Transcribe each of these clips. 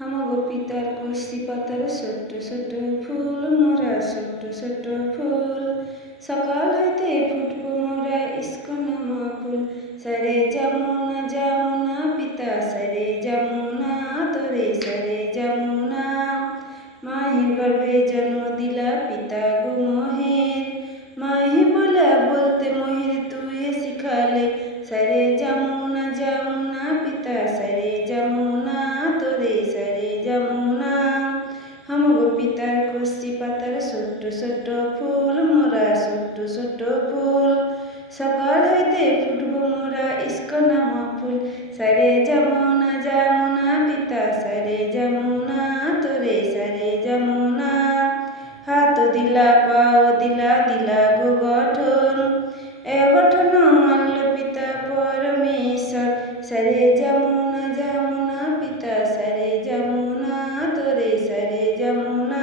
হামাগো পিতার কষ্টি পাতার ছোট্ট ছোট্ট ফুল মোরা ছোট্ট ছোট্ট ফুল সকাল হইতে ফুটবো মোরা ইস্কনামা ফুল সারে যমুনা যমুনা পিতা সারে যমুনা তোরে সারে যমুনা মাহির গর্ভে জন্ম দিলা পিতা গো মহের মাহি বলা বলতে মহির তুই শিখালে সারে যমুনা যমুনা পিতা সারে যমুনা তোরে সারে যমুনা হামগো পিতার কষ্টি পাতার ছোট্ট ছোট্ট ফুল মোরা ছোট্ট ছোট্ট ফুল সকাল হইতে ফুটবো মোরা ইস্কনামা ফুল সারে যমুনা যমুনা পিতা সারে যমুনা তোরে সারে যমুনা হাত দিলা পাও দিলা দিলা গো গঠন এ গঠন মানল পিতা পরমেশ্বর সারে যমুনা যমুনা পিতা সারে যমুনা তোরে সারে যমুনা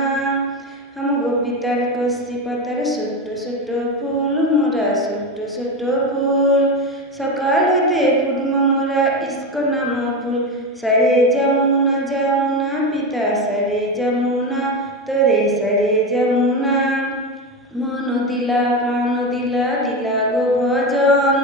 হামগো পিতার কষ্টি পাতার ছোট্ট ছোট্ট ফুল মোরা ছোট্ট ছোট্ট ফুল সকাল হইতে ফুটবো মোরা ইস্কনামা ফুল সারে যমুনা যমুনা পিতা সারে যমুনা তোরে সারে যমুনা মন দিলা প্রাণ দিলা দিলা গো ভজন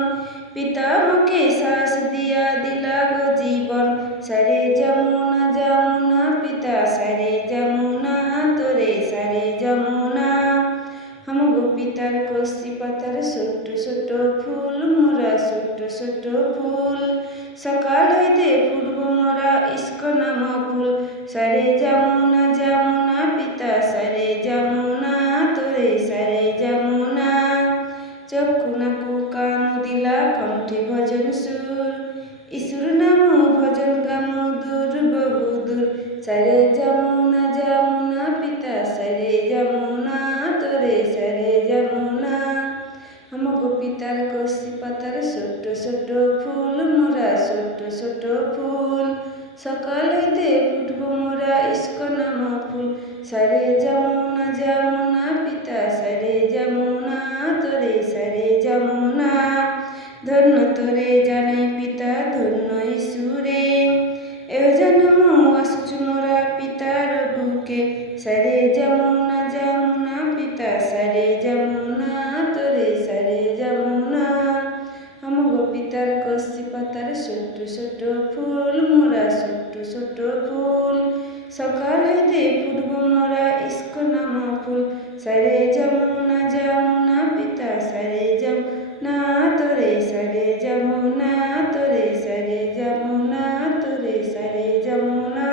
পিতা মুখে শ্বাস দিয়া দিলা গো জীবন সারে যমুনা যমুনা পিতা সারে যমুনা তোরে সারে যমুনা হামগো পিতার কষ্টি পাতার ছোট্ট ছোট্ট ফুল মোরা ছোট্ট ছোট্ট ফুল সকাল হইতে ফুটবো মোরা ইস্কনামা ফুল সারে যমুনা যমুনা পিতা সারে যমুনা তোরে সারে যমুনা চক্ষু নাকু কান দিলা কণ্ঠে ভজন সুর ঈশ্বর নাম ভজন গাম দূর বহু দূর সারে যমুনা যমুনা পিতা সারে যমুনা তোরে সারে যমুনা হামগো পিতার কষ্টি পাতার ছোট্ট ছোট্ট ফুল মোরা ছোট্ট ছোট্ট ফুল সকাল হইতে ফুটবো মোরা ইস্কনামা ফুল সারে যমুনা যমুনা পিতা সারে যমুনা তোরে সারে যমুনা ধন্য তোরে জানাই পিতা ধন্য ঈশ্বরে এ জন্ম আসুচু মোরা পিতার বুকে সারে যমুনা যমুনা পিতা সারে যমুনা তোরে সারে যমুনা হামগো পিতার কষ্টি পাতার ছোট্ট ছোট্ট ফুল মোরা ছোট্ট ছোট্ট ফুল সকাল হইতে ফুটবো মোরা ইস্কনামা ফুল সারে যমুনা যমুনা পিতা সারে যমুনা তোরে সারে যমুনা তোরে সারে যমুনা তোরে সারে যমুনা।